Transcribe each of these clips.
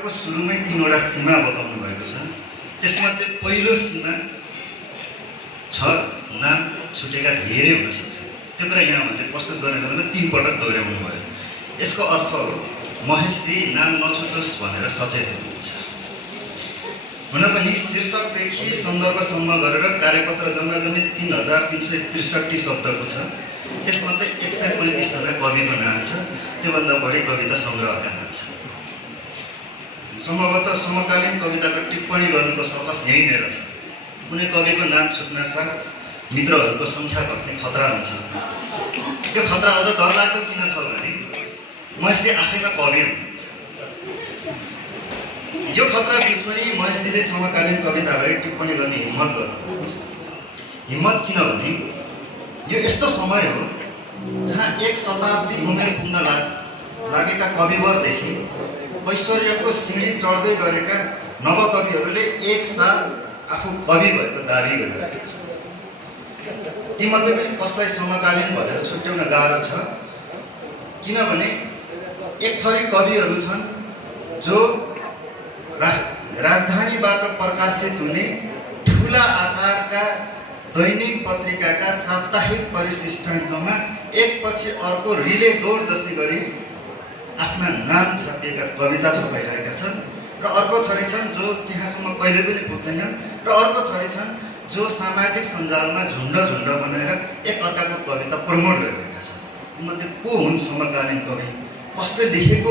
नाटकको सुरुमै 3वटा सीमा बताउनु भएको छ। त्यसमध्ये पहिलो सीमा छ नाम छुटेका धेरै हुन सक्छ। त्यो कुरा यहाँ हामीले प्रस्तुत गर्ने बेलामा 3 पटक दोहोऱ्याउनु भयो। यसको अर्थ हो महेशजी नाम नछुटोस् भनेर सचेत हुनुहुन्छ। हुन पनि शीर्षकदेखि सन्दर्भसम्म गरेर कार्यपत्र जम्माजम्मी 3363 शब्दको छ। त्यसमध्ये 135 जना कविको नाम छ। त्योभन्दा बढी कविता सङ्ग्रहका नाम छ। सम्भवतः समकालीन कविताको टिप्पणी गर्नुको सकस यहीँनिर छ। कुनै कविको नाम छुट्न साथ मित्रहरूको सङ्ख्या घट्ने खतरा हुन्छ। त्यो खतरा अझ डरलाग्दो किन छ भने महेशजी आफैमा कवि हुनुहुन्छ। यो खतरा बिच पनि महेशजीले समकालीन कविताबारे टिप्पणी गर्ने हिम्मत गर्नुभएको छ। हिम्मत किनभने यो यस्तो समय हो जहाँ 1 शताब्दी उमेर पुग्न लागेका कविवरदेखि ऐश्वर्यको सिँढी चढ्दै गरेका नवकविहरूले एक साथ आफू कवि भएको दाबी गरिरहेका छन्। तीमध्ये पनि कसलाई समकालीन भनेर छुट्याउन गाह्रो छ, किनभने एक थरी कविहरू छन् जो राजधानीबाट प्रकाशित हुने ठुला आकारका दैनिक पत्रिकाका साप्ताहिक परिशिष्टाङ्कमा एकपछि अर्को रिले दौड जसै गरी आफ्ना नाम छापिएका कविता छपाइरहेका छन् र अर्को थरी छन् जो त्यहाँसम्म कहिले पनि पुग्दैनन् र अर्को थरी छन् जो सामाजिक सञ्जालमा झुन्ड बनाएर एक अर्काको कविता प्रमोट गरिरहेका छन्। मध्ये को हुन् समकालीन कवि, कसले लेखेको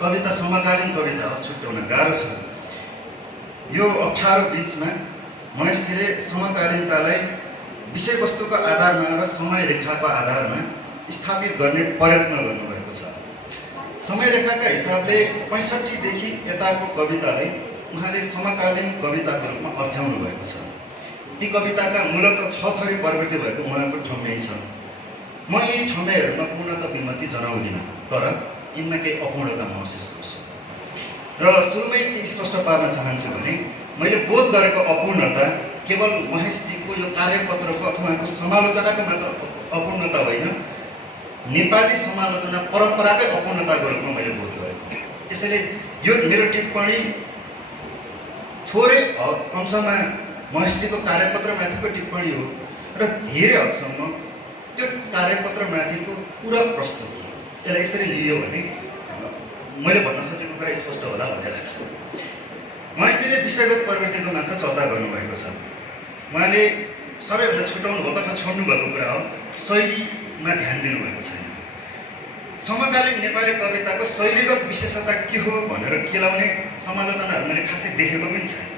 कविता समकालीन कविता हो छुट्याउन गाह्रो छ। यो अप्ठ्यारो बिचमा महेशजीले समकालीनतालाई विषयवस्तुको आधारमा र समय रेखाको आधारमा स्थापित गर्ने प्रयत्न गर्नुभएको छ। समय रेखाका हिसाबले 65 देखि यताको कवितालाई उहाँले समकालीन कविताको रूपमा अर्थ्याउनु भएको छ। ती कविताका मूलतः 6 थरी प्रवृत्ति भएको उहाँको ठम्याइ छ। म यी ठम्याइहरूमा पूर्णतः विमति जनाउँदिनँ, तर यिनमा केही अपूर्णता महसुस गर्छु। र सुरुमै के स्पष्ट पार्न चाहन्छु भने मैले बोध गरेको अपूर्णता केवल महेशजीको यो कार्यपत्रको अथवा उहाँको समालोचनाको मात्र अपूर्णता होइन, नेपाली समालोचना परम्पराकै अपूर्णताको रूपमा मैले बोध गरेको। त्यसैले यो मेरो टिप्पणी थोरै अंशमा महेशजीको कार्यपत्रमाथिको टिप्पणी हो र धेरै हदसम्म त्यो कार्यपत्रमाथिको पुरा प्रस्तुति। यसलाई यसरी लियो भने मैले भन्न खोजेको कुरा स्पष्ट होला भन्ने लाग्छ। महेशजीले विषयगत प्रवृत्तिको मात्र चर्चा गर्नुभएको छ। उहाँले सबैभन्दा छुट्याउनु भएको अथवा छोड्नु भएको कुरा हो शैलीमा ध्यान दिनुभएको छैन। समकालीन नेपाली कविताको शैलीगत विशेषता के हो भनेर केलाउने समालोचनाहरू मैले खासै देखेको पनि छैन।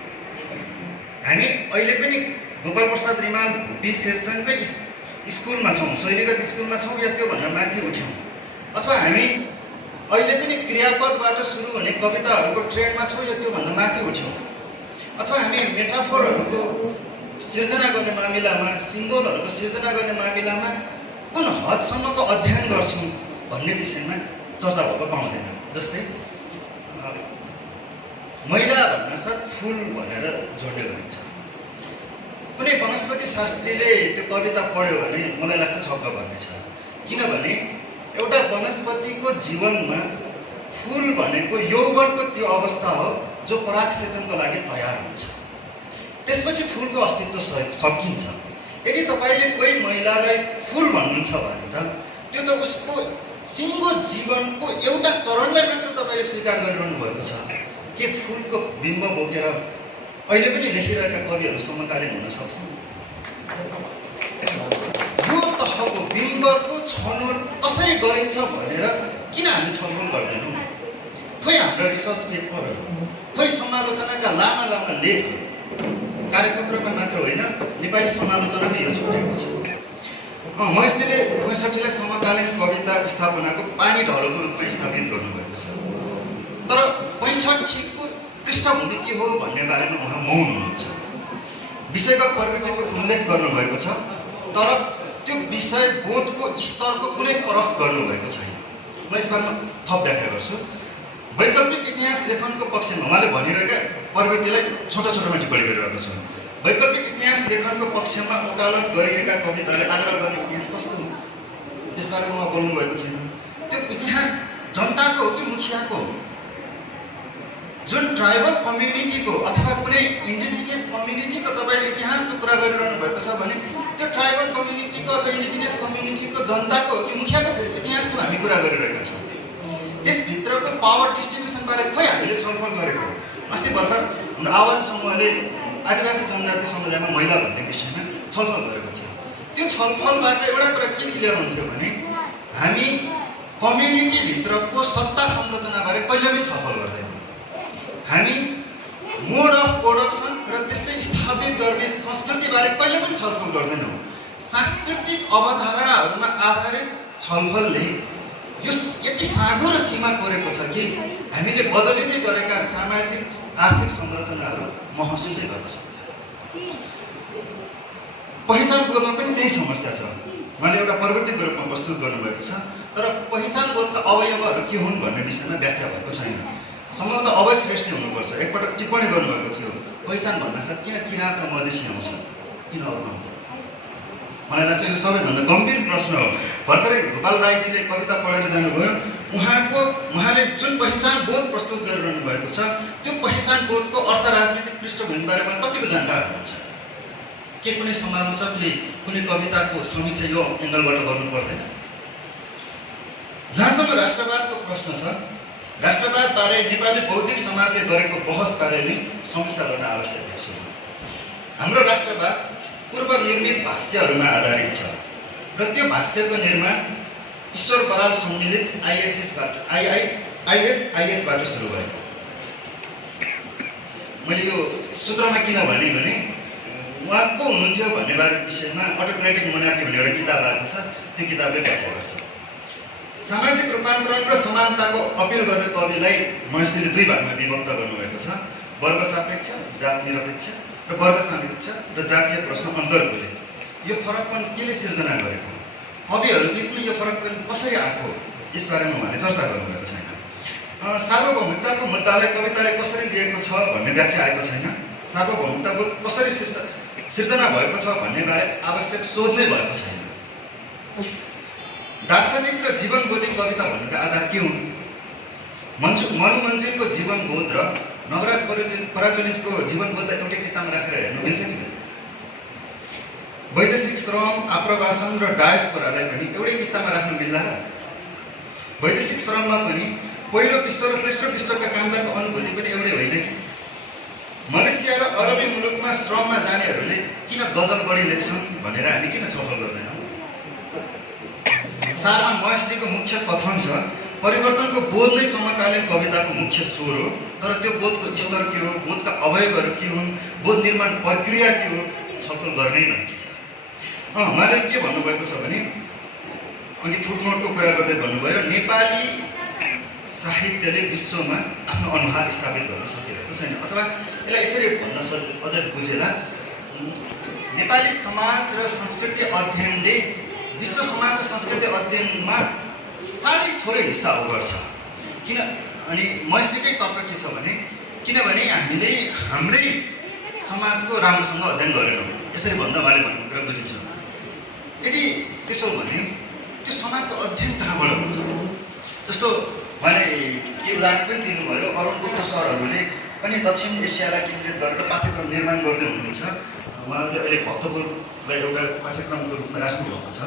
हामी अहिले पनि गोपाल प्रसाद रिमाल भुपी शेरचनकै स्कुलमा छौँ, शैलीगत स्कुलमा छौँ या त्योभन्दा माथि उठ्यौँ, अथवा हामी अहिले पनि क्रियापदबाट सुरु हुने कविताहरूको ट्रेन्डमा छौँ या त्योभन्दा माथि उठ्यौँ, अथवा हामी मेटाफोरहरूको सिर्जना गर्ने मामिलामा, सिम्बोलहरूको सिर्जना गर्ने मामिलामा कुन हदसम्मको अध्ययन गर्छौँ भन्ने विषयमा चर्चा भएको पाउँदैन। जस्तै महिला भन्नासाथ फुल भनेर जोड्ने गरिन्छ। कुनै वनस्पति शास्त्रीले त्यो कविता पढ्यो भने मलाई लाग्छ छक्क पर्नेछ, किनभने एउटा वनस्पतिको जीवनमा फुल भनेको यौवनको त्यो अवस्था हो जो परागसेचनको लागि तयार हुन्छ। त्यसपछि फुलको अस्तित्व सकिन्छ। यदि तपाईँले कोही महिलालाई फुल भन्नुहुन्छ भने त त्यो त उसको सिङ्गो जीवनको एउटा चरणलाई मात्र तपाईँले स्वीकार गरिरहनु भएको छ। के फुलको बिम्ब बोकेर अहिले पनि लेखिरहेका कविहरू समकालीन हुन सक्छन्? यो तहको बिम्बको छनौट कसरी गरिन्छ भनेर किन हामी छलफल गर्दैनौँ? खोइ हाम्रो रिसर्च पेपरहरू, खोइ समालोचनाका लामा लामा लेखहरू, कार्यपत्रमा मात्र होइन नेपाली समालोचनामा यो छुटेको छ। महेशजीले 65लाई समकालीन कविता स्थापनाको पानी ढलोको रूपमा स्थापित गर्नुभएको छ। तर 65को पृष्ठभूमि के हो भन्ने बारेमा उहाँ मौन हुनुहुन्छ। विषयगत प्रवृत्तिको उल्लेख गर्नुभएको छ, तर त्यो विषय बोधको स्तरको कुनै परख गर्नुभएको छैन। म यसबारेमा थप व्याख्या गर्छु। वैकल्पिक इतिहास लेखनको पक्षमा उहाँले भनिरहेका प्रवृत्तिलाई छोटो छोटोमा टिप्पणी गरिरहेको छ। वैकल्पिक इतिहास लेखनको पक्षमा वकालत गरिएका कविताले आग्रह गर्ने इतिहास कस्तो हो त्यसबारेमा उहाँ बोल्नुभएको छैन। त्यो इतिहास जनताको हो कि मुखियाको हो? जुन ट्राइबल कम्युनिटीको अथवा कुनै इन्डिजिनियस कम्युनिटीको तपाईँले इतिहासको कुरा गरिरहनु भएको छ भने त्यो ट्राइबल कम्युनिटीको अथवा इन्डिजिनियस कम्युनिटीको जनताको कि मुखियाको इतिहासको हामी कुरा गरिरहेका छौँ। त्यसभित्रको पावर डिस्ट्रिब्युसनबारे खोइ हामीले छलफल गरेको। अस्ति भर्खर हाम्रो आवाज समूहले आदिवासी जनजाति समुदायमा महिला भन्ने विषयमा छलफल गरेको थियो। त्यो छलफलबाट एउटा कुरा के क्लियर हुन्थ्यो भने हामी कम्युनिटीभित्रको सत्ता संरचनाबारे कहिले पनि छलफल गर्दैनौँ। हामी मोड अफ प्रोडक्सन र त्यसले स्थापित गर्ने संस्कृतिबारे कहिले पनि छलफल गर्दैनौँ। सांस्कृतिक अवधारणाहरूमा आधारित छलफलले यो यति साँगो र सीमा कोरेको छ कि हामीले बदलिँदै गरेका सामाजिक आर्थिक संरचनाहरू महसुसै गर्न सक्दैन। पहिचान बोधमा पनि त्यही समस्या छ। उहाँले एउटा प्रवृत्तिको रूपमा प्रस्तुत गर्नुभएको छ, तर पहिचान बोधका अवयवहरू के हुन् भन्ने विषयमा व्याख्या भएको छैन। सम्भवतः अवश्य श्रेष्ठ हुनुपर्छ। एकपटक टिप्पणी गर्नुभएको थियो, पहिचान भन्नासाथ किन किराँत र मधेसी आउँछ, किन अरू आउँदैन? मलाई लाग्छ यो सबैभन्दा गम्भीर प्रश्न हो। भर्खरै गोपाल राईजीले कविता पढेर जानुभयो। उहाँले जुन पहिचान बोध प्रस्तुत गरिरहनु भएको छ त्यो पहिचान बोधको अर्थ राजनीतिक पृष्ठभूमिबारे मलाई कतिको जानकारी हुन्छ? के कुनै समालोचकले कुनै कविताको समीक्षा यो एङ्गलबाट गर्नु पर्दैन? जहाँसम्म राष्ट्रवादको प्रश्न छ, राष्ट्रवादबारे नेपाली बौद्धिक समाजले गरेको बहसबारे नै समीक्षा गर्न आवश्यक छ। हाम्रो राष्ट्रवाद पूर्व निर्मित भाष्यहरूमा आधारित छ र त्यो भाष्यको निर्माण ईश्वर बराल सम्मिलित आइएसआइएसबाट सुरु भयो। मैले यो सूत्रमा किन भने उहाँ को हुनुहुन्थ्यो भन्ने बारे विषयमा अटोक्रेटिक मोनार्की भन्ने एउटा किताब आएको छ। त्यो किताबले व्याख्या गर्छ। सामाजिक रूपान्तरण र समानताको अपिल गर्ने कविलाई महर्षिले दुई भागमा विभक्त गर्नुभएको छ, वर्ग सापेक्ष, जात निरपेक्ष र वर्ग सापेक्ष र जातीय प्रश्न अन्तर्गत। यो फरकपन केले सिर्जना गरेको, कविहरू बिचमा यो फरकपन कसरी आएको, यसबारेमा उहाँले चर्चा गर्नुभएको छैन। सार्वभौमिकताको मुद्दालाई कविताले कसरी लिएको छ भन्ने व्याख्या आएको छैन। सार्वभौमिकताको कसरी सिर्जना भएको छ भन्ने बारे आवश्यक शोध नै भएको छैन। दार्शनिक र जीवनबोधी कविता भन्नुका आधार के हुन्? मनु मञ्जिलको जीवनबोध र नवराज पराजुलीको जीवनबोधलाई एउटै किताबमा राखेर हेर्नु मिल्छ कि? वैदेशिक श्रम, आप्रवासन र डायस्पोरालाई पनि एउटै किताबमा राख्नु मिल्ला र? वैदेशिक श्रममा पनि पहिलो विश्व र तेस्रो विश्वका कामदारको अनुभूति पनि एउटै होइन कि? मलेसिया र अरबी मुलुकमा श्रममा जानेहरूले किन गजल बढी लेख्छन् भनेर हामी किन छलफल गर्दैनौँ? सारमा महर्षिको मुख्य कथन छ, परिवर्तनको बोध नै समकालीन कविताको मुख्य स्वर हो, तर त्यो बोधको स्तर के हो, बोधका अवयवहरू के हुन्, बोध निर्माण प्रक्रिया के हो, छलफल गर्नै बाँकी छ। उहाँले के भन्नुभएको छ भने अघि फुटनोटको कुरा गर्दै भन्नुभयो, नेपाली साहित्यले विश्वमा आफ्नो अनुहार स्थापित गर्न सकिरहेको छैन, अथवा यसलाई यसरी भन्न अझ बुझेला, नेपाली समाज र संस्कृति अध्ययनले विश्व समाज र संस्कृति अध्ययनमा साह्रै थोरै हिस्सा ओगट्छ। किन अनि महर्षिकै तर्क के छ भने किनभने हामीले हाम्रै समाजको राम्रोसँग अध्ययन गरेनौँ। यसरी भन्दा उहाँले भनेको कुरा बुझिन्छ। यदि त्यसो भने त्यो समाजको अध्ययन कहाँबाट हुन्छ? जस्तो उहाँले के उदाहरण पनि दिनुभयो, अरुण गुप्त सरहरूले पनि दक्षिण एसियालाई केन्द्रित गरेर पाठ्यक्रम निर्माण गर्दै हुनुहुन्छ। उहाँले अहिले भक्तपुरलाई एउटा पाठ्यक्रमको रूपमा राख्नुभएको छ।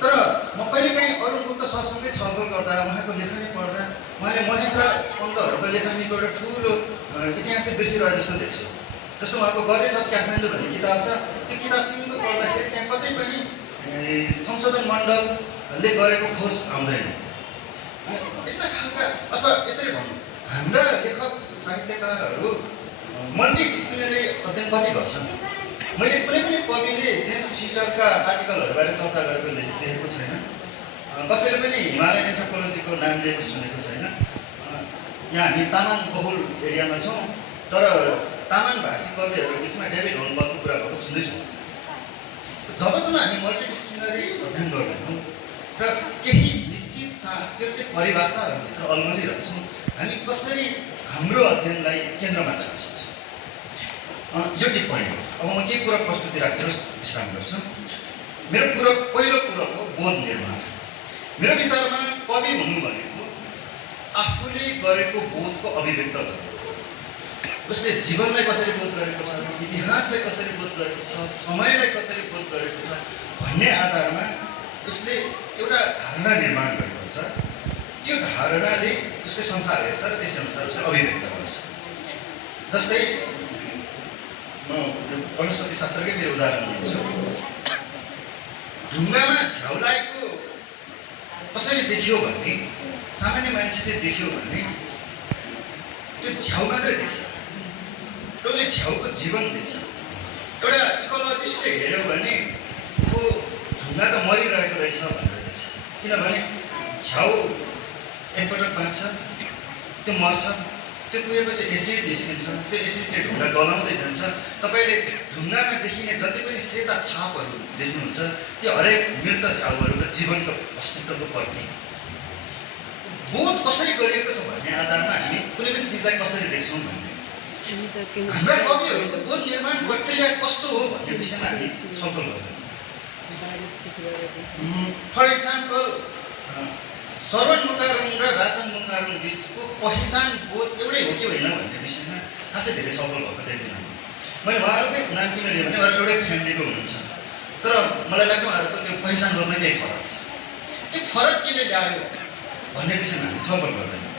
तर म कहिलेकाहीँ अरुण गुप्त सरसँगै छलफल गर्दा, उहाँको लेखनी पढ्दा उहाँले महेश राज पन्तहरूको लेखनीको एउटा ठुलो इतिहासै बिर्सिरहे जस्तो देख्छु। जस्तो उहाँको गणेश अफ काठमाडौँ भन्ने किताब छ, त्यो किताब सिङ्गो पढ्दाखेरि त्यहाँ कतै पनि संशोधन मण्डलले गरेको खोज आउँदैन। यस्ता खालका, अथवा यसरी भनौँ, हाम्रा लेखक साहित्यकारहरू मल्टिडिसिप्लिनरी अध्ययन कति गर्छन्? मैले कुनै पनि कविले जेम्स फिसरका आर्टिकलहरूबारे चर्चा गरेको देखेको छैन। कसैले पनि हिमालयन एन्थ्रोपोलोजीको नाम लिएको सुनेको छैन। यहाँ हामी तामाङ बहुल एरियामा छौँ, तर तामाङ भाषी कविहरू बिचमा डेभिड होनबर्गको कुरा भएको सुन्दैछौँ। जबसम्म हामी मल्टिडिसिप्लिनरी अध्ययन गर्दैनौँ र केही निश्चित सांस्कृतिक परिभाषाहरूभित्र अल्मलिरहेछौँ, हामी कसरी हाम्रो अध्ययनलाई केन्द्रमा राख्न सक्छौँ? यो टिप्पणी हो। अब म केही पूरक प्रस्तुति राख्छु र विश्राम गर्छु। मेरो पहिलो पूरक हो बोध निर्माण। मेरो विचारमा कवि हुनु भनेको आफूले गरेको बोधको अभिव्यक्त गर्नु। उसले जीवनलाई कसरी बोध गरेको छ, इतिहासलाई कसरी बोध गरेको छ, समयलाई कसरी बोध गरेको छ भन्ने आधारमा उसले एउटा धारणा निर्माण गरेको हुन्छ। त्यो धारणाले उसले संसार हेर्छ र त्यसै अनुसार उसले अभिव्यक्त गर्छ। जस्तै म वनस्पति शास्त्रकै फेरि उदाहरण दिन्छु। ढुङ्गामा झ्याउलाएको कसैले देख्यो भने, सामान्य मान्छेले देख्यो भने त्यो झ्याउ मात्रै देख्छ, उसले झ्याउको जीवन देख्छ। एउटा इकोलोजिस्टले हेऱ्यो भने ढुङ्गा त मरिरहेको रहेछ भनेर देख्छ, किनभने झ्याउ एकपटक बाँच्छ, त्यो मर्छ, त्यो पुगेपछि एसिड निस्किन्छ, त्यो एसिडले ढुङ्गा गलाउँदै जान्छ। तपाईँले ढुङ्गामा देखिने जति पनि सेता छापहरू देख्नुहुन्छ त्यो हरेक मृत झ्याउहरूको जीवनको अस्तित्वको प्रतीक। बोध कसरी गरिएको छ भन्ने आधारमा हामी कुनै पनि चिजलाई कसरी देख्छौँ भन्ने हाम्रा कविहरूको बोध निर्माण प्रक्रिया कस्तो हो भन्ने विषयमा हामी छलफल गर्छौँ। फर इक्जाम्पल, श्रवण मुकारुङ र राजन मुकारुङ बिचको पहिचान बोध एउटै हो कि होइन भन्ने विषयमा खासै धेरै छलफल भएको देख्दिनँ। मैले उहाँहरूकै नाम किन लिएँ भने उहाँहरू एउटै फ्यामिलीको हुनुहुन्छ, तर मलाई लाग्छ उहाँहरूको त्यो पहिचान बोधमा केही फरक छ। त्यो फरक किन ल्यायो भन्ने विषयमा हामी छलफल गर्दैनौँ।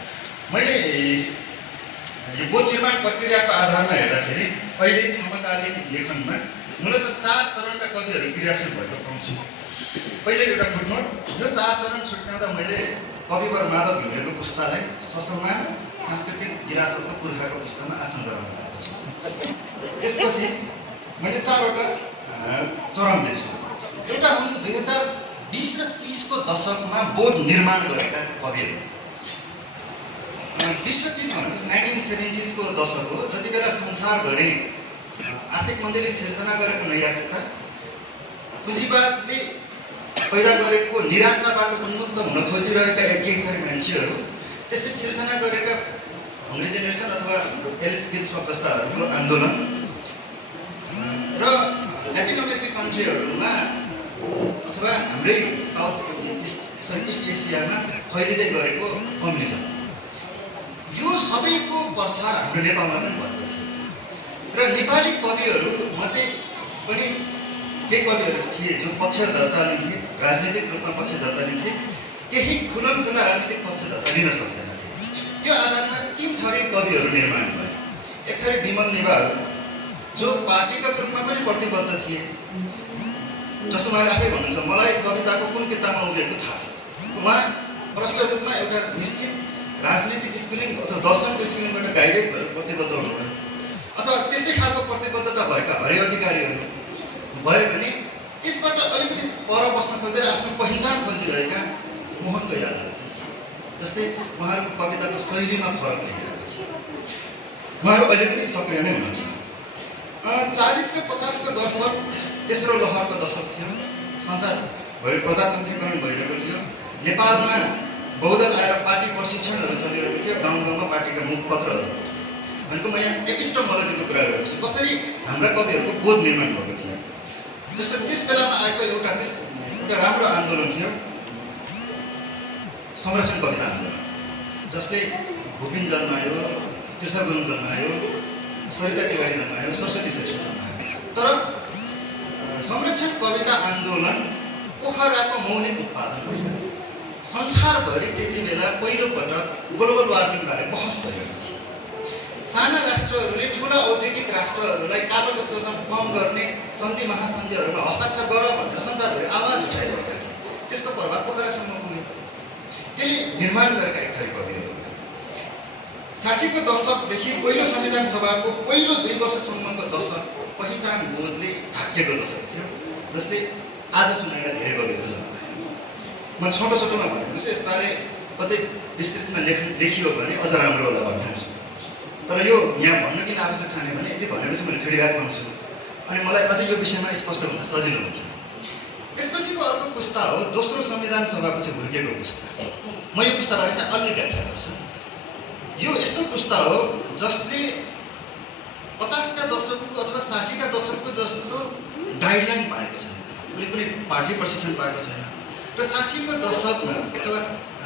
मैले यो बोध निर्माण प्रक्रियाको आधारमा हेर्दाखेरि अहिले समकालीन लेखनमा मूलतः 4 चरणका कविहरू क्रियाशील भएको पाउँछु। पहिले एउटा फुटनोट, यो 4 चरण छुट्याउँदा मैले कविवर माधव घिमिरेको पुस्तालाई ससम्मान सांस्कृतिक विरासतको पुर्खाको पुस्तामा आसन गराउन भएको छु। त्यसपछि मैले 4वटा चरण देख्छु। एउटा हुन् 2020 र 30 को दशकमा बोध निर्माण गरेका कविहरू। 20 र 30 भनेपछि 1970s को दशक हो, जति बेला संसारभरि आर्थिक मन्दीले सिर्जना गरेको नैराश्यता, पुँजीवादले पैदा गरेको निराशाबाट उन्मुक्त हुन खोजिरहेका केही थरी मान्छेहरू, त्यसै सिर्जना गरेका हङ्ग्री जेनेरेसन अथवा एलिस गिल्सवर्थ जस्ताहरूको आन्दोलन र ल्याटिन अमेरिकी कन्ट्रीहरूमा अथवा हाम्रै इस्ट एसियामा फैलिँदै गरेको कम्युनिजम, यो सबैको प्रसार हाम्रो नेपालमा पनि भएको थियो। र नेपाली कविहरू मध्ये पनि केही कविहरू थिए जो पक्षधरता लिन्थे, राजनीतिक रूपमा पक्षधरता लिन्थे, केही खुलमखुला राजनीतिक पक्षधरता लिन सक्दैनथे। त्यो आधारमा 3 थरी कविहरू निर्माण भए। एक थरी विमल नेवार जो पार्टीगत रूपमा पनि प्रतिबद्ध थिए, जस्तो उहाँले आफै भन्नुहुन्छ मलाई कविताको कुन किताबमा उभिएको थाहा छ। उहाँ प्रष्ट रूपमा एउटा निश्चित राजनीतिक स्कुलिङ अथवा दर्शनको स्कुलिङबाट गाइडेड भएर प्रतिबद्ध हुनुभयो, अथवा त्यस्तै खालको प्रतिबद्धता भएका हरेक अधिकारीहरू भयो भने त्यसबाट अलिकति पर बस्न खोजेर आफ्नो पहिचान खोजिरहेका मोहन गैरालाहरू थिए। जस्तै उहाँहरूको कविताको शैलीमा फरक ल्याइरहेको थियो। उहाँहरू अहिले पनि सक्रिय नै हुनुहुन्छ। 40 र 50 को दशक तेस्रो लहरको दशक थियो। संसारभरि प्रजातन्त्रीकरण भइरहेको थियो। नेपालमा बहुदल आएर पार्टी प्रशिक्षणहरू चलिरहेको थियो। गाउँ गाउँमा पार्टीका मुखपत्रहरू भनेको म यहाँ एपिस्टोमोलोजीको कुरा गरेको छु, कसरी हाम्रा कविहरूको बोध निर्माण भएको थियो। जस्तो त्यस बेलामा आएको एउटा राम्रो आन्दोलन थियो संरक्षण कविता आन्दोलन, जसले भूपिन जन्मायो, तीर्थ गुरुङ जन्मायो, सरिता तिवारी जन्मायो, सरस्वती श्रेष्ठ जन्मायो। तर संरक्षण कविता आन्दोलन पोखराको मौलिक उत्पादन होइन। संसारभरि त्यति बेला पहिलोपटक ग्लोबल वार्मिङबारे बहस भइरहेको थियो। साना राष्ट्रहरूले ठुला औद्योगिक राष्ट्रहरूलाई कार्बन उत्सर्जन कम गर्ने सन्धि महासन्धिहरूमा हस्ताक्षर गर भनेर संसारभरि आवाज उठाइरहेका थिए। त्यसको प्रभाव पोखरासम्म पुग्यो। त्यसले निर्माण गरेका एक थरी कविहरू। 60 को दशकदेखि पहिलो संविधान सभाको पहिलो 2 वर्षसम्मको दशक पहिचान बोधले ढाकिएको दशक थियो, जसले आज सुनेका धेरै कविहरू छन्। म छोटोमा भनेको छु, यसबारे कतै विस्तृतमा लेखियो भने अझ राम्रो होला भन्ने ठान्छु। तर यो यहाँ भन्नु किन आवश्यक ठाने भने यति भनेपछि मैले फिडब्याक पाउँछु अनि मलाई अझै यो विषयमा स्पष्ट हुन सजिलो हुन्छ। त्यसपछिको अर्को पुस्ता हो दोस्रो संविधान सभापछि हुर्केको पुस्ता। म यो पुस्ताबारे चाहिँ अन्य व्याख्या गर्छु। यो यस्तो पुस्ता हो जसले 50 का दशकको अथवा 60 का दशकको जस्तो गाइडलाइन पाएको छैन, कुनै पार्टी प्रशिक्षण पाएको छैन। र 60 को दशकमा अथवा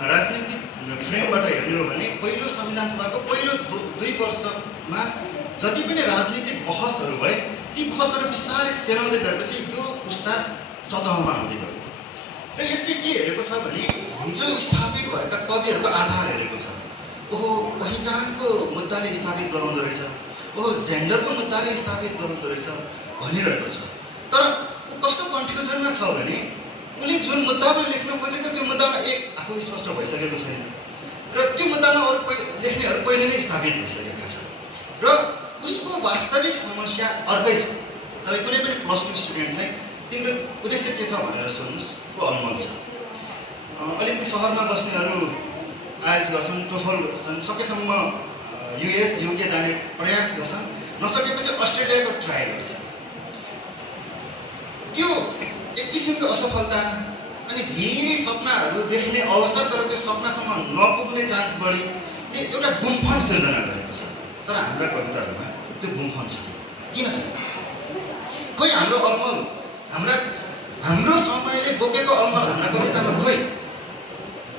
राजनीतिक फ्रेमबाट हेर्ने हो भने पहिलो संविधान सभाको पहिलो 2 वर्षमा जति पनि राजनीतिक बहसहरू भए ती बहसहरू बिस्तारै सेलाउँदै गएपछि यो पुस्ता सतहमा आउँदै गयो र यसले के हेरेको छ भने हिजो स्थापित भएका कविहरूको आधार हेरेको छ। ओहो पहिचानको मुद्दाले स्थापित गराउँदो रहेछ, ओहो जेन्डरको मुद्दाले स्थापित गराउँदो रहेछ भनिरहेको छ। तर कस्तो कन्फ्युजनमा छ भने उनले जुन मुद्दामा लेख्न खोजेको त्यो मुद्दामा आफू स्पष्ट भइसकेको छैन र त्यो मुद्दामा अरू लेख्नेहरू पहिले नै स्थापित भइसकेका छन् र उसको वास्तविक समस्या अर्कै छ। तपाईँ कुनै पनि +2 स्टुडेन्टलाई तिम्रो उद्देश्य के छ भनेर सोध्नुहोस्, को अनुमान छ। अलिकति सहरमा बस्नेहरू आइएल्स गर्छन्, टोफल गर्छन्, सकेसम्म युएस युके जाने प्रयास गर्छन्, नसकेपछि अस्ट्रेलियाको ट्राई गर्छन्। त्यो एक किसिमको असफलता अनि धेरै सपनाहरू देख्ने अवसर तर त्यो सपनासम्म नपुग्ने चान्स बढी एउटा गुम्फन सिर्जना गरेको छ। तर हाम्रा कविताहरूमा त्यो गुम्फन छ किन छ? खोइ हाम्रो अलमल हाम्रो समयले बोकेको अलमल हाम्रा कवितामा खोइ?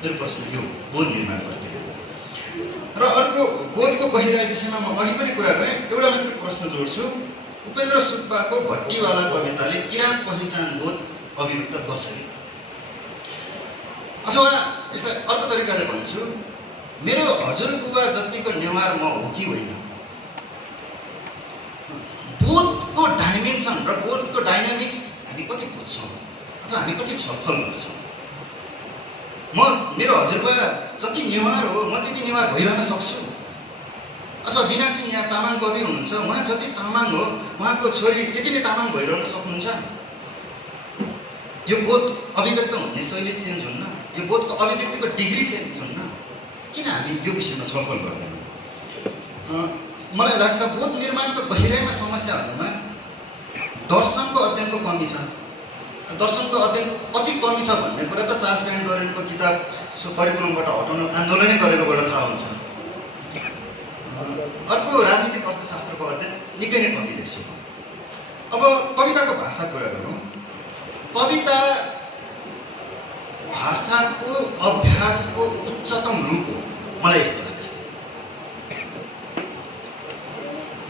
मेरो प्रश्न यो बोध निर्माण गरिदिएको र अर्को बोधको गहिराई विषयमा म अघि पनि कुरा गरेँ। एउटा मात्र प्रश्न जोड्छु। उपेन्द्र सुब्बाको भट्टीवाला कविताले किराँत पहिचान बोध अभिव्यक्त गर्छ कि? अथवा यसलाई अर्को तरिकाले भन्छु, मेरो हजुरबुबा जतिको नेवार म हो कि होइन? बोधको डाइमेन्सन र बोधको डाइनामिक्स हामी कति बुझ्छौँ अथवा हामी कति छलफल गर्छौँ? मेरो हजुरबुबा जति नेवार हो म त्यति नेवार भइरहन सक्छु? अथवा बिनाथी यहाँ तामाङ कवि हुनुहुन्छ, उहाँ जति तामाङ हो उहाँको छोरी त्यति नै तामाङ भइरहन सक्नुहुन्छ? यो बोध अभिव्यक्त हुने शैली चेन्ज हुन्न? यो बोधको अभिव्यक्तिको डिग्री चेन्ज हुन्न? किन हामी यो विषयमा छलफल गर्दैनौँ? मलाई लाग्छ बोध निर्माणको गहिराइमा समस्याहरूमा दर्शनको अध्ययनको कमी छ। दर्शनको अध्ययनको कति कमी छ भन्ने कुरा त चार्ल्स भ्यान डोरेनको किताब करिकुलमबाट हटाउन आन्दोलनै गरेकोबाट थाहा हुन्छ। अर्को राजनीतिक अर्थशास्त्रको अध्ययन निकै नै कमी देख्छु। अब कविताको भाषा कुरा गरौँ। कविता भाषाको अभ्यासको उच्चतम रूप हो, मलाई यस्तो लाग्छ।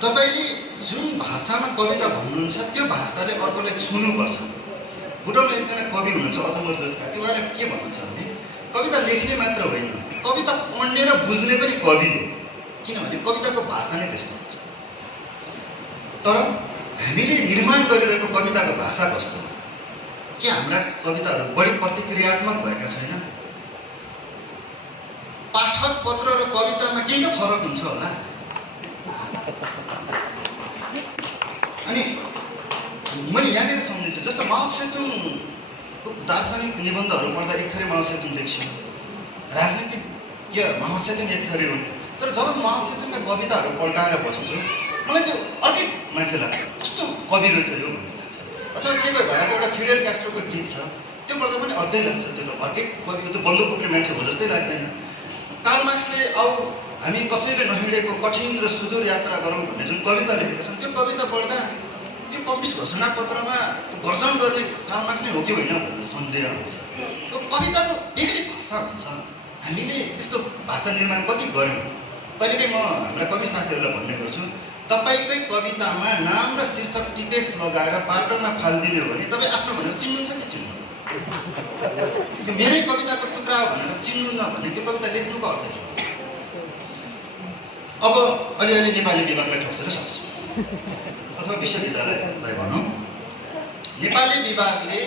तपाईँले जुन भाषामा कविता भन्नुहुन्छ त्यो भाषाले अर्कोलाई छुनुपर्छ। बुटौलमा एकजना कवि हुनुहुन्छ अचम्म जसका, त्यो उहाँले के भन्नुहुन्छ भने कविता लेख्ने मात्र होइन, कविता पढ्ने र बुझ्ने पनि कवि हो। किनभने कविताको भाषा नै त्यस्तो हुन्छ। तर हामीले निर्माण गरिरहेको कविताको भाषा कस्तो हो? के हाम्रा कविताहरू बढी प्रतिक्रियात्मक भएका छैन? पाठक पत्र र कवितामा केही त फरक हुन्छ होला। अनि मैले यहाँनिर सम्झिन्छु, जस्तो माओ सेतुङको दार्शनिक निबन्धहरू पढ्दा एक थरी माओ सेतुङ देख्छु, राजनीतिक माओ सेतुङ एक थरी हुन्। तर जब माओ सेतुङका कविताहरू पल्टाएर बस्छु मलाई त्यो अर्कै मान्छे लाग्छ, कस्तो कवि रहेछ यो भन्ने लाग्छ। अथवा चेको घरको एउटा फिडेल क्यास्ट्रोको गीत छ, त्यो पढ्दा पनि अर्कै लाग्छ। त्यो त अर्कै कवि हो, त्यो बन्दुक बोक्ने मान्छे हो जस्तै लाग्दैन। कार्ल मार्क्सले आऊ हामी कसैले नहिँडेको कठिन र सुदूर यात्रा गरौँ भन्ने जुन कविता लेखेका छन् त्यो कविता पढ्दा त्यो कम्युनिस्ट घोषणापत्रमा त्यो गर्जन गर्ने कार्ल मार्क्स नै हो कि होइन भन्ने सन्देह हुन्छ। त्यो कविताको बेग्लै भाषा हुन्छ। हामीले त्यस्तो भाषा निर्माण कति गऱ्यौँ? कहिलेकाहीँ म हाम्रा कवि साथीहरूलाई भन्ने गर्छु, तपाईँकै कवितामा नाम र शीर्षक टिपेक्स लगाएर पार्टनमा फालिदिने हो भने तपाईँ आफ्नो भनेर चिन्नुहुन्छ कि चिन्नु? यो मेरै कविताको टुक्रा हो भनेर चिन्नुहुन्न भने त्यो कविता लेख्नुको अर्थ के? अब अलिअलि नेपाली विभागलाई ठोक्सेर सक्छु अथवा विश्वविद्यालयलाई भनौँ। नेपाली विभागले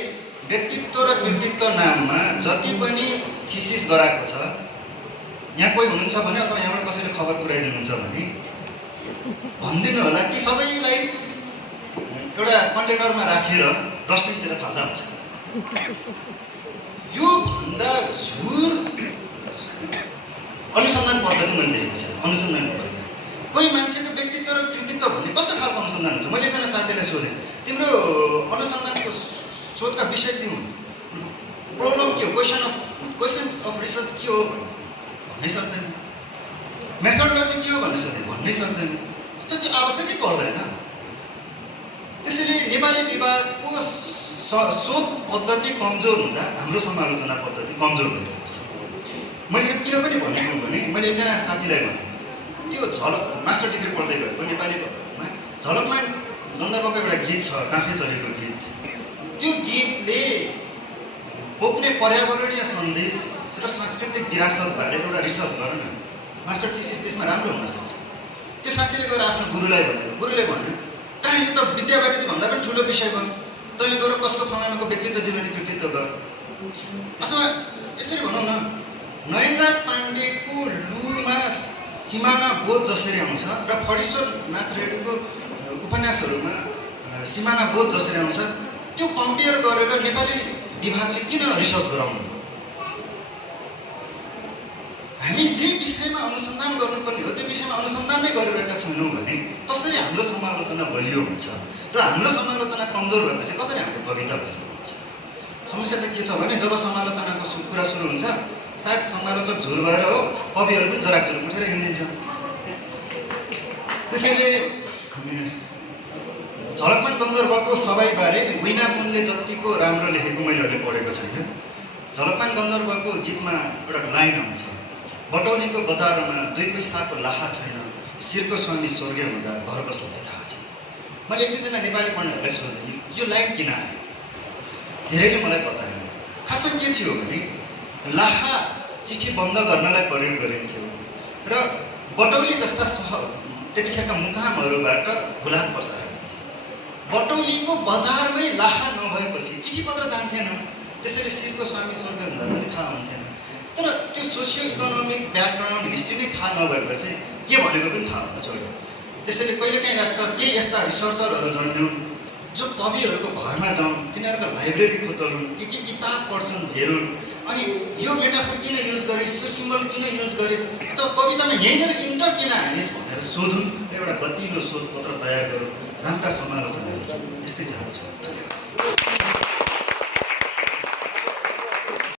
व्यक्तित्व र कृतित्व नाममा जति पनि थिसिस गराएको छ, यहाँ कोही हुनुहुन्छ भने अथवा यहाँबाट कसैले खबर पुर्याइदिनुहुन्छ भने भनिदिनु होला कि सबैलाई एउटा कन्टेनरमा राखेर डस्टबिनतिर फाल्दा हुन्छ। यो भन्दा झुर अनुसन्धान पद्धति मैले देखेको छ। अनुसन्धान पद्धति कोही मान्छेको व्यक्तित्व र कृतित्व भन्ने कस्तो खालको अनुसन्धान हुन्छ? मैले एकजना साथीलाई सोधेँ, तिम्रो अनुसन्धानको शोधका विषय के हुन्? प्रब्लम के हो? क्वेसन अफ रिसर्च के हो भन्नै सक्दैन। मेथोडोलोजी के हो भन्ने सोधेँ, भन्नै सक्दैन। त त्यो आवश्यकै पर्दैन। त्यसैले नेपाली विभागको शोध पद्धति कमजोर हुँदा हाम्रो समालोचना पद्धति कमजोर भइरहेको छ। मैले यो किन पनि भनेको भने मैले एकजना साथीलाई भने त्यो झलक मास्टर डिग्री पढ्दै गरेको नेपालीमा झलकमान गन्धर्वको एउटा गीत छ, काफे चरेको गीत। त्यो गीतले बोक्ने पर्यावरणीय सन्देश र सांस्कृतिक विरासतबारे एउटा रिसर्च गर न, मास्टर थिसिस त्यसमा राम्रो हुन सक्छ। त्यो साथीले गएर आफ्नो गुरुलाई भन्यो, गुरुले भन्यो कहाँ यो त विद्यावारिधि भन्दा पनि ठुलो विषय भयो, तैँले गएर कसको फलानाको व्यक्तित्व जीवनी कृतित्व गर। अथवा यसरी भनौँ न, नयनराज पाण्डेको लुमा सिमाना बोध जसरी आउँछ र फणीश्वर नाथ रेड्डीको उपन्यासहरूमा सिमाना बोध जसरी आउँछ, त्यो कम्पेयर गरेर नेपाली विभागले किन रिसर्च गराउनु? हामी जे विषयमा अनुसन्धान गर्नुपर्ने हो त्यो विषयमा अनुसन्धान नै गरिरहेका छैनौँ भने कसरी हाम्रो समालोचना बलियो हुन्छ र हाम्रो समालोचना कमजोर भएपछि कसरी हाम्रो कविता बलियो हुन्छ? समस्या त के छ भने जब समालोचनाको कुरा सुरु हुन्छ, सायद समालोचक झुर भएर हो, कविहरू पनि जराकझुर उठेर हिँडिदिन्छ। त्यसैले झलकमान गन्धर्वको सबाईबारे विना पुनले जतिको राम्रो लेखेको मैले अहिले पढेको छैन। झलकमान गन्धर्वको गीतमा एउटा लाइन आउँछ, बटौलीको बजारमा 2 पैसाको लाहा छैन, शिरको स्वामी स्वर्गीय हुँदा घर बस्नलाई थाहा छ। मैले एक दुईजना नेपाली पढ्नेहरूलाई सोधेँ यो लाइन किन आयो, धेरैले मलाई बताएन। खासमा के थियो भने लाहा चिठी बन्द गर्नलाई प्रयोग गरिन्थ्यो र बटौली जस्ता त्यतिखेरका मुकामहरूबाट गुलाब बसाएर हुन्थ्यो। बटौलीको बजारमै लाहा नभएपछि चिठी पत्र जान्थेन, त्यसैले शिरको स्वामी स्वर्ग हुँदा पनि थाहा हुन्थेन। तर त्यो सोसियो इकोनोमिक ब्याकग्राउन्ड हिस्ट्री नै थाहा नभएपछि के भनेको पनि थाहा हुन छोड्यो। त्यसैले कहिलेकाहीँ लाग्छ के यस्ता रिसर्चरहरू जन्म्यौँ जो कविहरूको घरमा जाउँ, तिनीहरूको लाइब्रेरी खोतलुन्, के किताब पढ्छन्, हेरुन्, अनि यो मेटाफोर किन युज गरिस्, यो सिम्बल किन युज गरिस्, अथवा कवितामा यहीँनिर इन्टर किन हानिस् भनेर सोधौँ, एउटा गतिलो शोधपत्र तयार गरौँ, राम्रा समालोचना लेखौँ। यस्तै चाहन्छु। धन्यवाद।